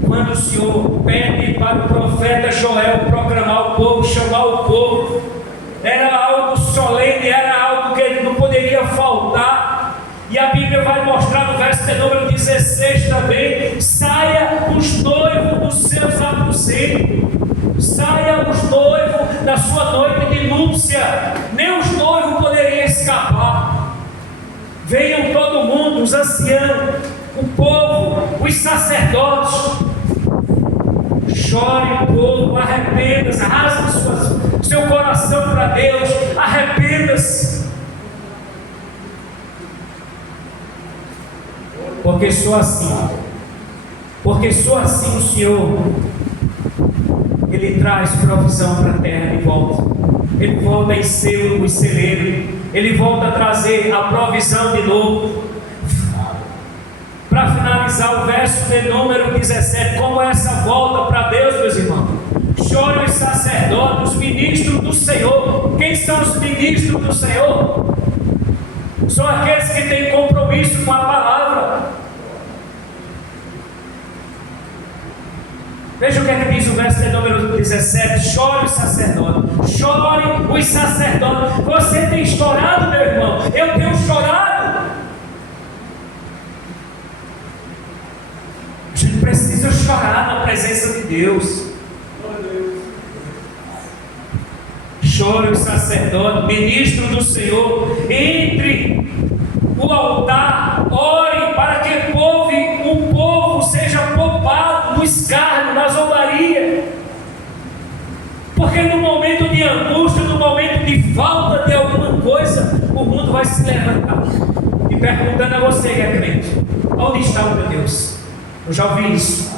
Quando o Senhor pede para o profeta Joel proclamar o povo, chamar o povo, era algo solene, era algo que não poderia faltar. E a Bíblia vai mostrar no verso de número 16 também: saia os noivos dos seus aposentos, saia os noivos da sua noite de núpcia. Nem os noivos poderiam escapar. Venham todo mundo, os anciãos, o povo, os sacerdotes. Chore, povo, arrependa-se, rasgue seu coração para Deus, arrependa-se. Porque só assim o Senhor, Ele traz provisão para a terra de volta. Ele volta em selo, os celeiros. Ele volta a trazer a provisão de novo. Para finalizar o verso de número 17, como é essa volta para Deus, meus irmãos? Chorem os sacerdotes, os ministros do Senhor. Quem são os ministros do Senhor? São aqueles que têm compromisso com a palavra. Veja o que é que diz o verso de número 17. Chore os sacerdotes. Chore os sacerdotes. Você tem chorado, meu irmão? Eu tenho chorado. A gente precisa chorar na presença de Deus. Chore os sacerdotes, ministro do Senhor. Entre o altar, ore para que o povo seja poupado do escárnio, da zombaria. Porque no momento de angústia, no momento de falta de alguma coisa, o mundo vai se levantar e perguntando a você que é crente: onde está o teu Deus? Eu já ouvi isso.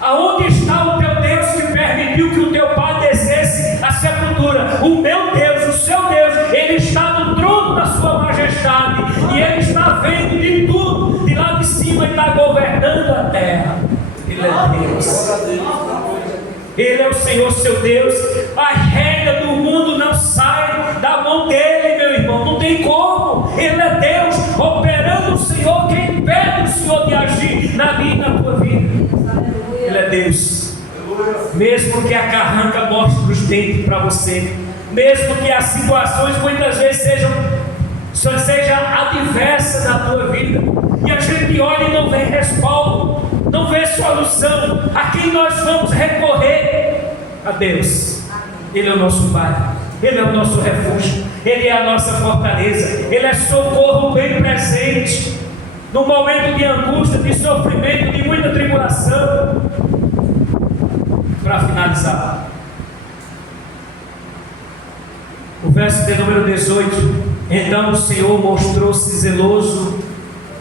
Aonde está o teu Deus que permitiu que o teu pai descesse à sepultura? O meu Deus, o seu Deus, Ele está no trono da sua majestade e Ele está vendo de tudo, de lá de cima, e está governando a terra. Ele é Deus. Ele é o Senhor, seu Deus. A regra do mundo não sai da mão dele, meu irmão. Não tem como. Ele é Deus operando o Senhor. Quem impede o Senhor de agir na minha e na tua vida? Ele é Deus. Mesmo que a carranca mostre os dentes para você, mesmo que as situações muitas vezes seja adversa na tua vida, e a gente olha e não vê respaldo, não vê solução, a quem nós vamos recorrer? A Deus. Ele é o nosso Pai, Ele é o nosso refúgio, Ele é a nossa fortaleza, Ele é socorro bem presente no momento de angústia, de sofrimento, de muita tribulação. Para finalizar, o verso de número 18: então o Senhor mostrou-se zeloso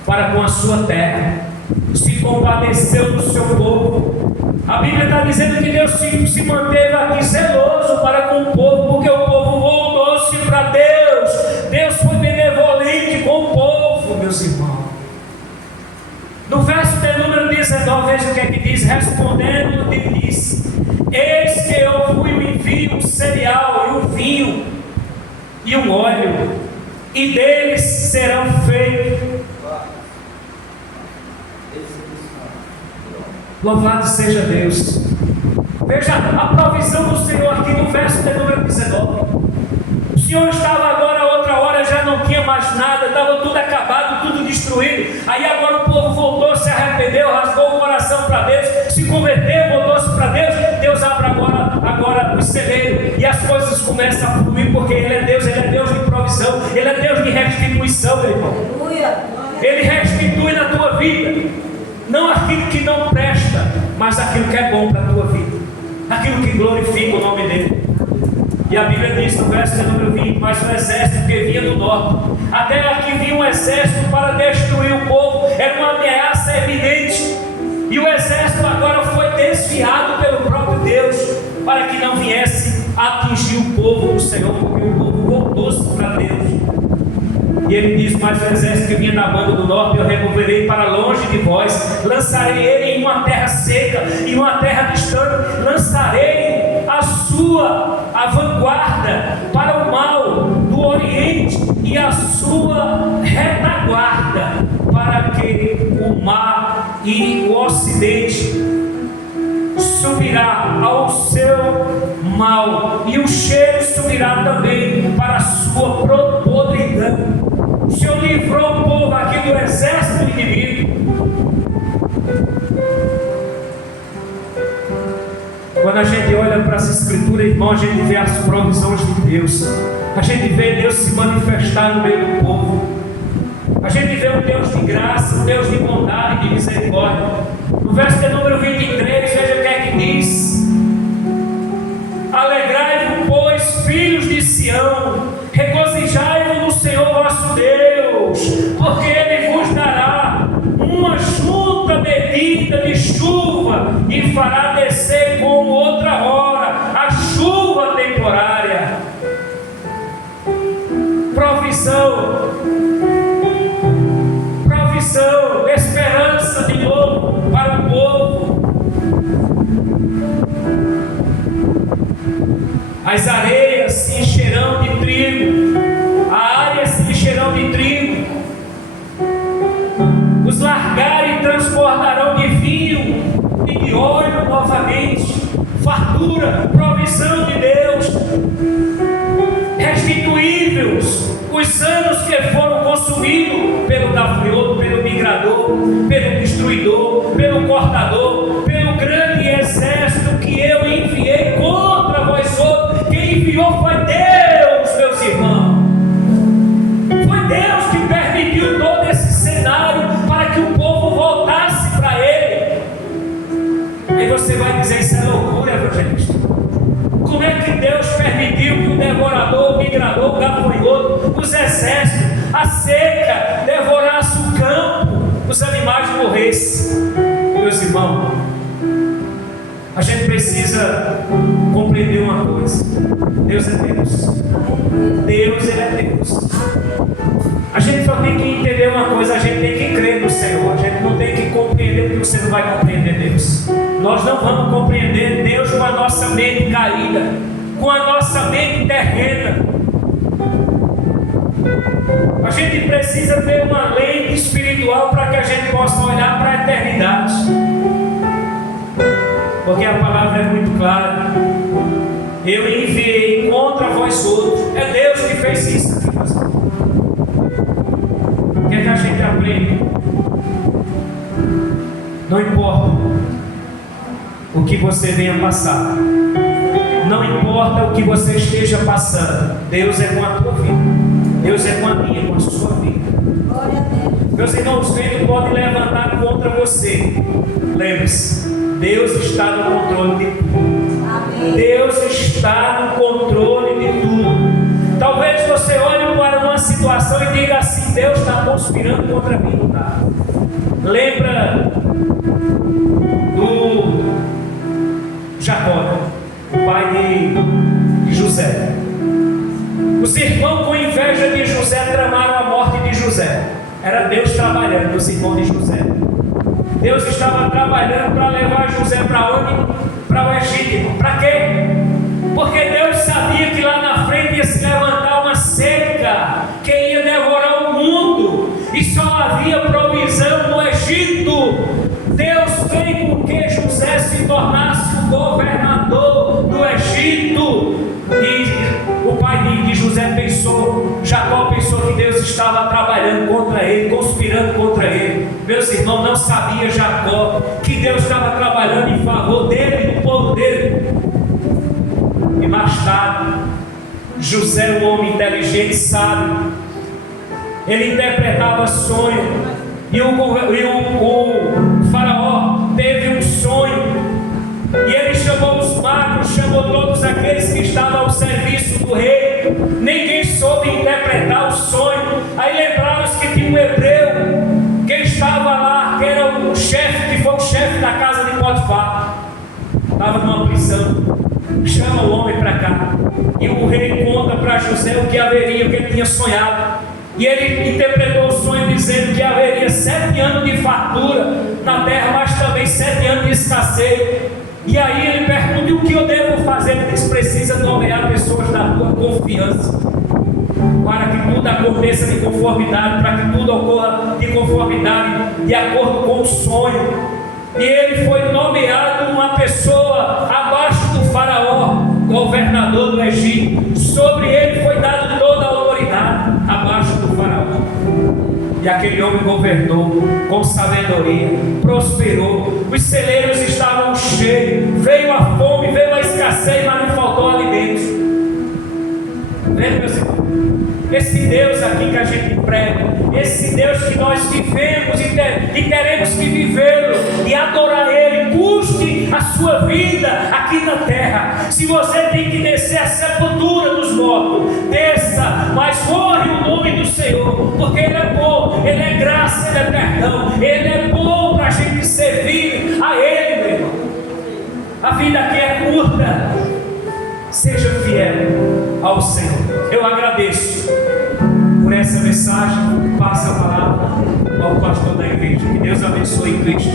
para com a sua terra, se compadeceu do seu povo. A Bíblia está dizendo que Deus se manteve aqui zeloso para com o povo, porque o povo voltou-se para Deus. Deus foi benevolente com o povo, meus irmãos. No verso de número 19, veja o que é que diz: respondendo, ele disse: eis que eu fui o envio, o cereal e o vinho e o óleo, e deles serão feitos. Louvado seja Deus. Veja a provisão do Senhor aqui no verso de número 19. O Senhor estava agora, outra hora já não tinha mais nada, estava tudo acabado, tudo destruído. Aí agora o povo voltou, se arrependeu, rasgou o coração para Deus, se converteu, voltou-se para Deus. Deus abre agora o celeiro e as coisas começam a fluir, porque Ele é Deus de provisão, Ele é Deus de restituição, meu irmão. Ele restitui na tua vida, não aquilo que não presta, mas aquilo que é bom para a tua vida, aquilo que glorifica o nome dEle. E a Bíblia diz no verso de número 20: mas o exército que vinha do norte, até aqui vinha um exército para destruir o povo, era uma ameaça evidente, e o exército agora foi desviado pelo próprio Deus, para que não viesse atingir o povo do Senhor, porque o povo voltou-se para Deus. E ele diz: mas o exército que vinha da banda do norte eu removerei para longe de vós, lançarei ele em uma terra seca, em uma terra distante, lançarei a vanguarda para o mal do oriente e a sua retaguarda para que o mar e o ocidente subirá ao seu mal, e o cheiro subirá também para a sua podridão. O Senhor livrou o povo aqui do exército inimigo. Quando a gente olha para as Escrituras, irmão, a gente vê as provisões de Deus, a gente vê Deus se manifestar no meio do povo, a gente vê um Deus de graça, um Deus de bondade e de misericórdia. No verso de número 23, veja o que é que diz: fará descer como outra hora a chuva temporária. Provisão, esperança de novo para o povo. As areias se encherão de trigo, a área se encherão de trigo, os largares transbordarão de vinho e de óleo novamente. Fartura, provisão de Deus, restituíveis os anos que foram consumidos pelo gafanhoto, pelo migrador, pelo destruidor, pelo cortador, pelo grande exército que eu enviei contra vós outros. Quem enviou foi Deus, meus irmãos. Foi Deus que permitiu todo esse cenário para que o povo voltasse para Ele. Aí você vai dizer: isso é loucura, evangelista. Como é que Deus permitiu que o devorador, o migrador, o gafanhoto, os exércitos, a seca, devorasse o campo, os animais morressem? Meus irmãos, a gente precisa compreender uma coisa: Deus é Deus. Deus, Ele é Deus. A gente só tem que entender uma coisa: a gente tem que crer no Senhor. A gente não tem que compreender, porque você não vai compreender Deus. Nós não vamos compreender Deus com a nossa mente caída, com a nossa mente terrena. A gente precisa ter uma lente espiritual para que a gente possa olhar para a eternidade. Porque a palavra é muito clara: eu enviei contra vós outros. É Deus que fez isso aqui, meus irmãos. O que é que a gente aprende? Não importa o que você venha passar, não importa o que você esteja passando, Deus é com a tua vida, Deus é com a minha, com a sua vida. Meus irmãos, o vento pode levantar contra você. Lembre-se, Deus está no controle de tudo. Deus está no controle de tudo. Talvez você olhe para uma situação e diga assim: Deus está conspirando contra mim. Não está. Lembra do Jacó, o pai de José. Os irmãos, com inveja de José, tramaram a morte de José. Era Deus trabalhando, os irmãos de José. Deus estava trabalhando para levar José para onde? Para o Egito. Para quê? Porque Deus sabia que lá na frente ia se levantar uma seca que ia devorar o mundo, e só havia provisão no Egito. Deus fez com que José se tornasse o governador do Egito. E o pai de José pensou, Jacó pensou que Deus estava trabalhando contra ele, conspirando contra ele. Meus irmãos, não sabia Jacó que Deus estava trabalhando em favor dele e do povo dele. E mais tarde, José, um homem inteligente, sábio, ele interpretava sonho, e o faraó teve um sonho, e ele chamou os magos, chamou todos aqueles que estavam ao serviço do rei. Ninguém soube interpretar o sonho. Aí lembraram-se que tinha um hebreu que estava lá, que era o chefe, que foi o chefe da casa de Potifar, estava numa prisão. Chama o homem para cá, e o rei conta para José o que haveria, o que ele tinha sonhado. E ele interpretou o sonho dizendo que haveria 7 anos de fartura na terra, mas também 7 anos de escassez. E aí ele pergunta: o que eu devo fazer? Ele diz: precisa nomear pessoas da tua confiança, para que tudo aconteça de conformidade, para que tudo ocorra de conformidade, de acordo com o sonho. E ele foi nomeado uma pessoa abaixo do faraó, governador do Egito. Sobre ele foi dado toda a autoridade, abaixo do faraó. E aquele homem governou com sabedoria, prosperou, os celeiros estavam cheios, veio a fome, veio a escassez, mas não faltou alimento. Vendo, meus irmãos? Esse Deus aqui que a gente prega, esse Deus que nós vivemos e teremos que vivê-lo e adorar Ele, custe a sua vida aqui na terra. Se você tem que descer a sepultura dos mortos, desça, mas honre o nome do Senhor, porque Ele é bom, Ele é graça, Ele é perdão, Ele é bom para a gente servir a Ele, meu irmão. A vida aqui é curta. Seja fiel ao Senhor. Eu agradeço por essa mensagem. Passa a palavra ao pastor da igreja. Que Deus abençoe em Cristo.